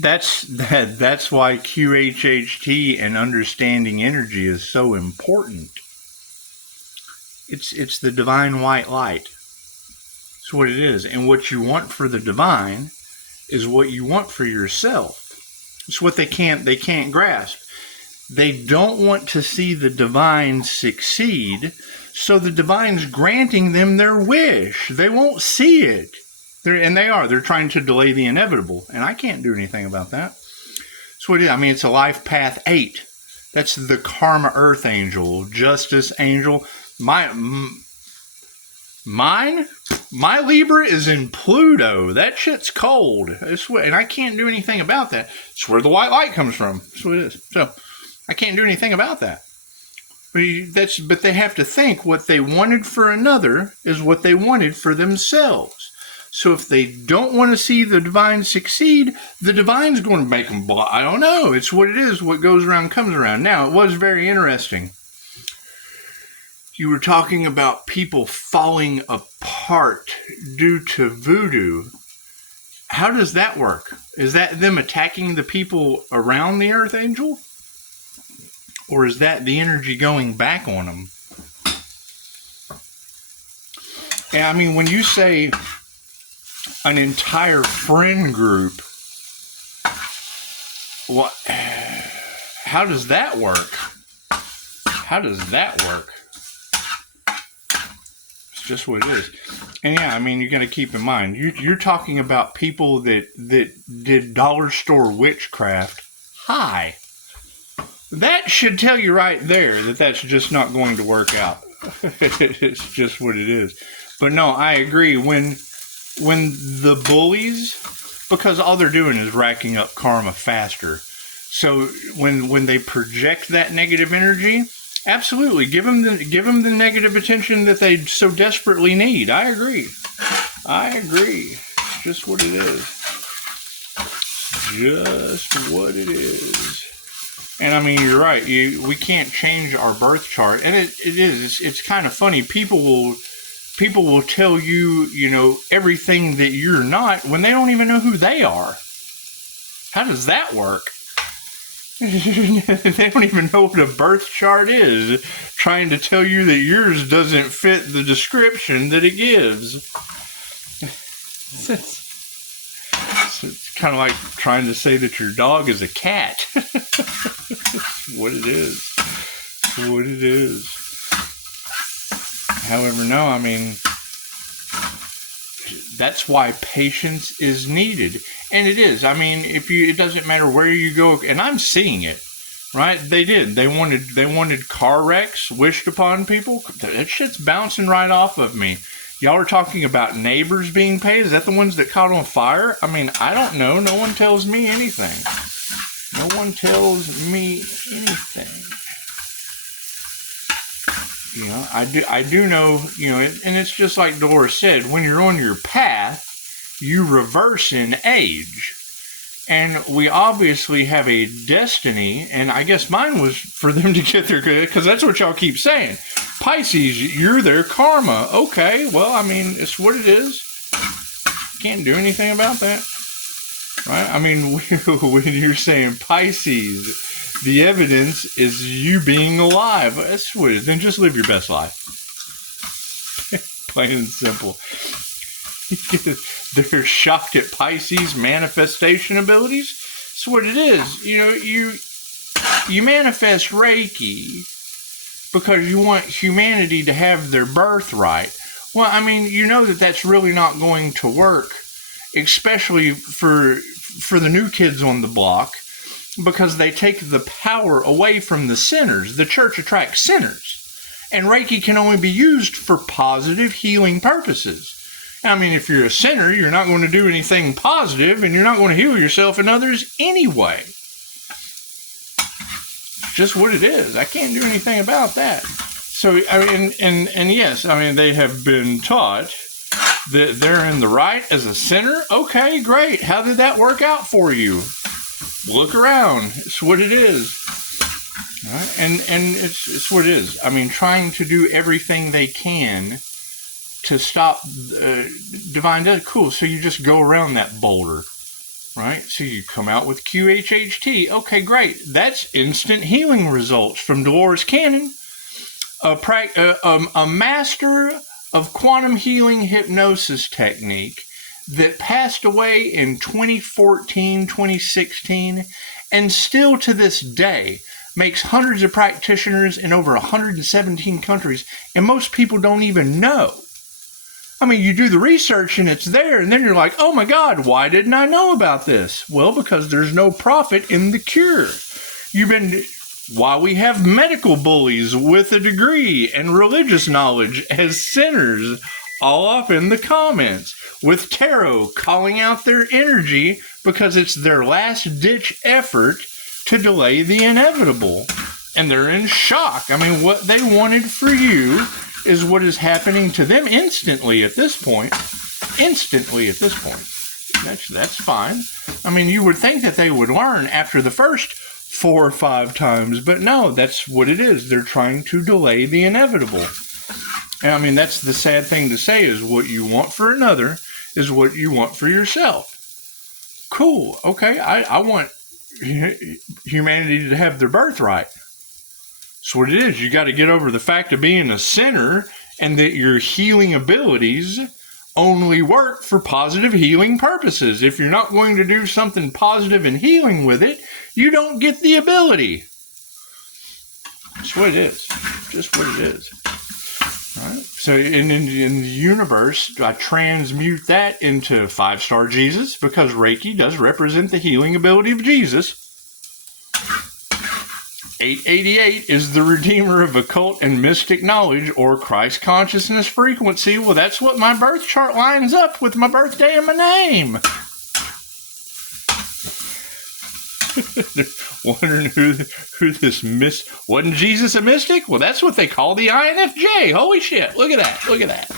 That's why QHHT and understanding energy is so important. It's the divine white light. It's what it is. And what you want for the divine is what you want for yourself. It's what they can't grasp. They don't want to see the divine succeed, so the divine's granting them their wish. They won't see it. They're trying to delay the inevitable, and I can't do anything about that. That's what it is. I mean, it's a life path 8. That's the karma earth angel, justice angel. Mine, my Libra is in Pluto. That shit's cold. And I can't do anything about that. It's where the white light comes from. That's what it is. So I can't do anything about that. But they have to think what they wanted for another is what they wanted for themselves. So if they don't want to see the divine succeed, the divine's going to make them blah. I don't know. It's what it is. What goes around comes around. Now, it was very interesting. You were talking about people falling apart due to voodoo. How does that work? Is that them attacking the people around the earth angel? Or is that the energy going back on them? And I mean, when you say an entire friend group, what? How does that work? How does that work? It's just what it is. And yeah, I mean, you got to keep in mind, you're talking about people that did dollar store witchcraft. Hi. That should tell you right there that that's just not going to work out. It's just what it is. But no, I agree. When the bullies, because all they're doing is racking up karma faster. So when they project that negative energy, absolutely give them the negative attention that they so desperately need. I agree. It's just what it is. Just what it is. And I mean, you're right. We can't change our birth chart, and it's kind of funny. People will tell you, everything that you're not when they don't even know who they are. How does that work? They don't even know what a birth chart is, trying to tell you that yours doesn't fit the description that it gives. It's kind of like trying to say that your dog is a cat. What it is. What it is. However, no, I mean, that's why patience is needed. And it is. I mean, it doesn't matter where you go, and I'm seeing it, right? They did. They wanted car wrecks wished upon people. That shit's bouncing right off of me. Y'all are talking about neighbors being paid. Is that the ones that caught on fire? I mean, I don't know. No one tells me anything. No one tells me anything. I do know, and it's just like Doris said, when you're on your path, you reverse in age. And we obviously have a destiny, and I guess mine was for them to get their good, because that's what y'all keep saying. Pisces, you're their karma. Okay, well, I mean, it's what it is. Can't do anything about that. Right? I mean, when you're saying Pisces, the evidence is you being alive. That's what it is. Then just live your best life. Plain and simple. They're shocked at Pisces' manifestation abilities. That's what it is. You manifest Reiki because you want humanity to have their birthright. Well, I mean, that's really not going to work, especially for the new kids on the block, because they take the power away from the sinners. The church attracts sinners, and Reiki can only be used for positive healing purposes. I mean, if you're a sinner, you're not going to do anything positive, and you're not going to heal yourself and others anyway. Just what it is. I can't do anything about that. So, I mean, and yes, I mean, they have been taught that they're in the right as a sinner. Okay, great. How did that work out for you? Look around. It's what it is. Right? And it's what it is. I mean, trying to do everything they can to stop divine death. Cool. So you just go around that boulder. right? So you come out with QHHT. Okay, great. That's instant healing results from Dolores Cannon, a master of quantum healing hypnosis technique that passed away in 2014, 2016, and still to this day makes hundreds of practitioners in over 117 countries, and most people don't even know. I mean, you do the research and it's there, and then you're like, oh my God, why didn't I know about this? Well, because there's no profit in the cure. Why we have medical bullies with a degree and religious knowledge as sinners all up in the comments, with tarot calling out their energy because it's their last-ditch effort to delay the inevitable. And they're in shock. I mean, what they wanted for you is what is happening to them instantly at this point. Instantly at this point. That's fine. I mean, you would think that they would learn after the first 4 or 5 times, but no, that's what it is. They're trying to delay the inevitable. And I mean, that's the sad thing to say, is what you want for another is what you want for yourself. Cool. Okay, I want humanity to have their birthright. That's what it is. You got to get over the fact of being a sinner and that your healing abilities only work for positive healing purposes. If you're not going to do something positive and healing with it, you don't get the ability. That's what it is. Just what it is. All right? So in the universe, I transmute that into 5-star Jesus, because Reiki does represent the healing ability of Jesus. 888 is the redeemer of occult and mystic knowledge, or Christ consciousness frequency. Well, that's what my birth chart lines up with, my birthday and my name. Wondering who this wasn't Jesus a mystic? Well, that's what they call the INFJ. Holy shit! Look at that! Look at that!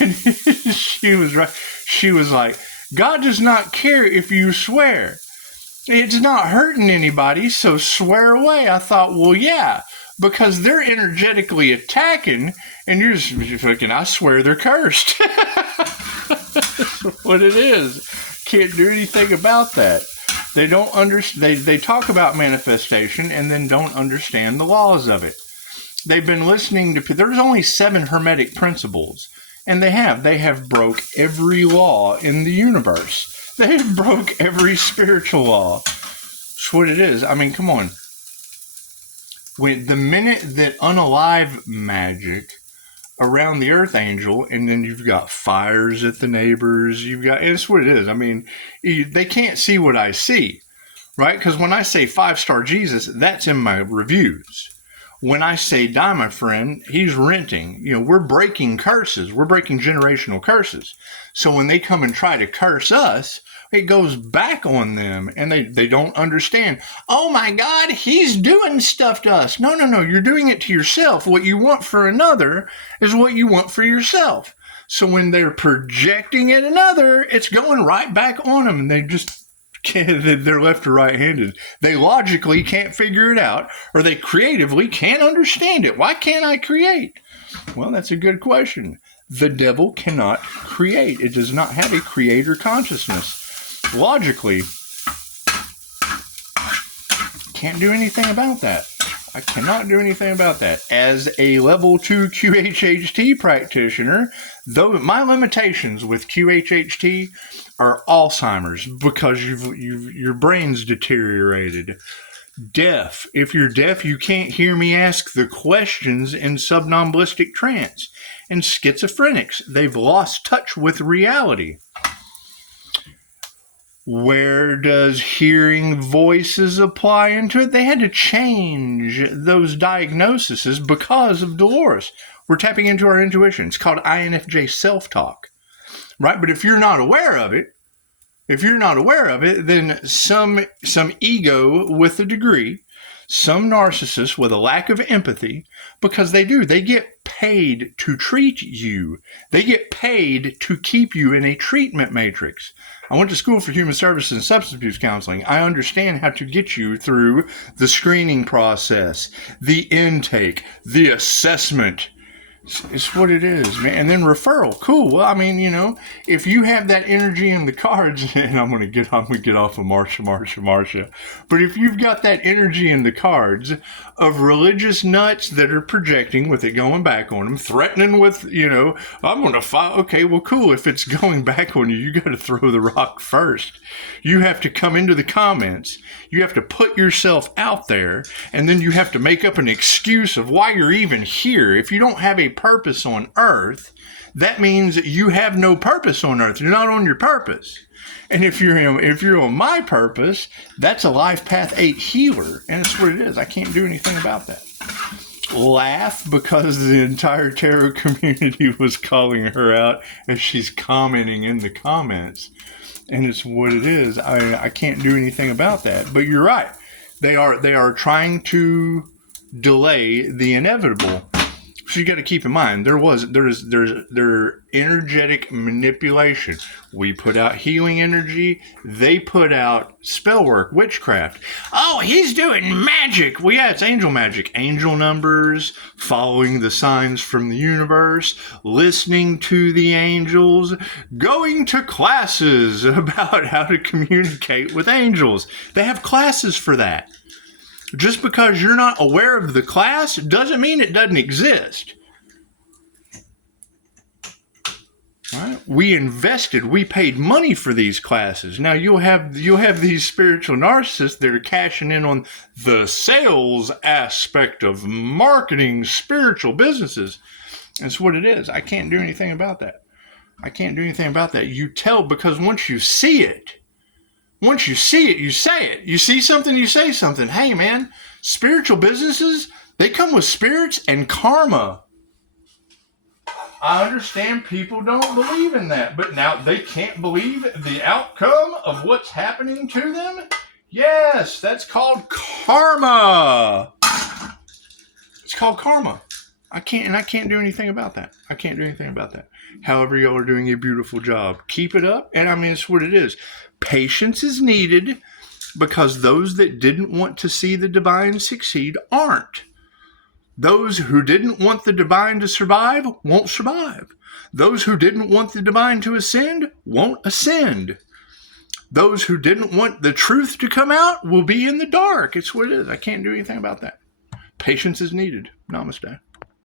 And she was right. She was like, God does not care if you swear. It's not hurting anybody, so swear away. I thought, well, yeah, because they're energetically attacking, and you're just fucking, I swear they're cursed. That's what it is. Can't do anything about that. They don't understand. They talk about manifestation and then don't understand the laws of it. They've been listening to. There's only 7 hermetic principles, and they have broke every law in the universe. They broke every spiritual law. That's what it is. I mean, come on. The minute that unalive magic around the Earth Angel, and then you've got fires at the neighbors, and it's what it is. I mean, they can't see what I see, right? Because when I say 5-star Jesus, that's in my reviews. When I say die, my friend, he's renting. You know, we're breaking curses. We're breaking generational curses. So when they come and try to curse us, it goes back on them, and they don't understand. Oh my God, he's doing stuff to us. No, you're doing it to yourself. What you want for another is what you want for yourself. So when they're projecting at another, it's going right back on them, and they just can't, they're left or right-handed. They logically can't figure it out, or they creatively can't understand it. Why can't I create? Well, that's a good question. The devil cannot create. It does not have a creator consciousness. Logically, can't do anything about that. I cannot do anything about that. As a level 2 QHHT practitioner, though my limitations with QHHT are Alzheimer's, because your brain's deteriorated. Deaf. If you're deaf, you can't hear me ask the questions in somnambulistic trance. And schizophrenics, they've lost touch with reality. Where does hearing voices apply into it? They had to change those diagnoses because of Dolores. We're tapping into our intuition. It's called INFJ self-talk, right? But if you're not aware of it, then some ego with a degree, some narcissist with a lack of empathy, because they get paid to treat you. They get paid to keep you in a treatment matrix. I went to school for human services and substance abuse counseling. I understand how to get you through the screening process, the intake, the assessment, It's what it is, man. And then referral, cool. Well, I mean, if you have that energy in the cards, and I'm gonna get off of Marsha. But if you've got that energy in the cards of religious nuts that are projecting with it going back on them, threatening with, I'm gonna fight. Okay, well, cool. If it's going back on you, you got to throw the rock first. You have to come into the comments. You have to put yourself out there, and then you have to make up an excuse of why you're even here. If you don't have a purpose on earth, that means you have no purpose on earth. You're not on your purpose. And if you're on my purpose, that's a life path 8 healer, and that's what it is. I can't do anything about that. Laugh because the entire tarot community was calling her out as she's commenting in the comments, and it's what it is. I can't do anything about that. But you're right. They are trying to delay the inevitable. So you got to keep in mind, there's energetic manipulation. We put out healing energy. They put out spell work, witchcraft. Oh, he's doing magic. Well, yeah, it's angel magic. Angel numbers, following the signs from the universe, listening to the angels, going to classes about how to communicate with angels. They have classes for that. Just because you're not aware of the class doesn't mean it doesn't exist. Right? We paid money for these classes. Now you'll have these spiritual narcissists that are cashing in on the sales aspect of marketing spiritual businesses. That's what it is. I can't do anything about that. You tell, because once you see it, you say it. You see something, you say something. Hey, man, spiritual businesses, they come with spirits and karma. I understand people don't believe in that, but now they can't believe the outcome of what's happening to them? Yes, that's called karma. It's called karma. I can't do anything about that. However, y'all are doing a beautiful job. Keep it up. And I mean, it's what it is. Patience is needed because those that didn't want to see the divine succeed aren't. Those who didn't want the divine to survive won't survive. Those who didn't want the divine to ascend won't ascend. Those who didn't want the truth to come out will be in the dark. It's what it is. I can't do anything about that. Patience is needed. Namaste.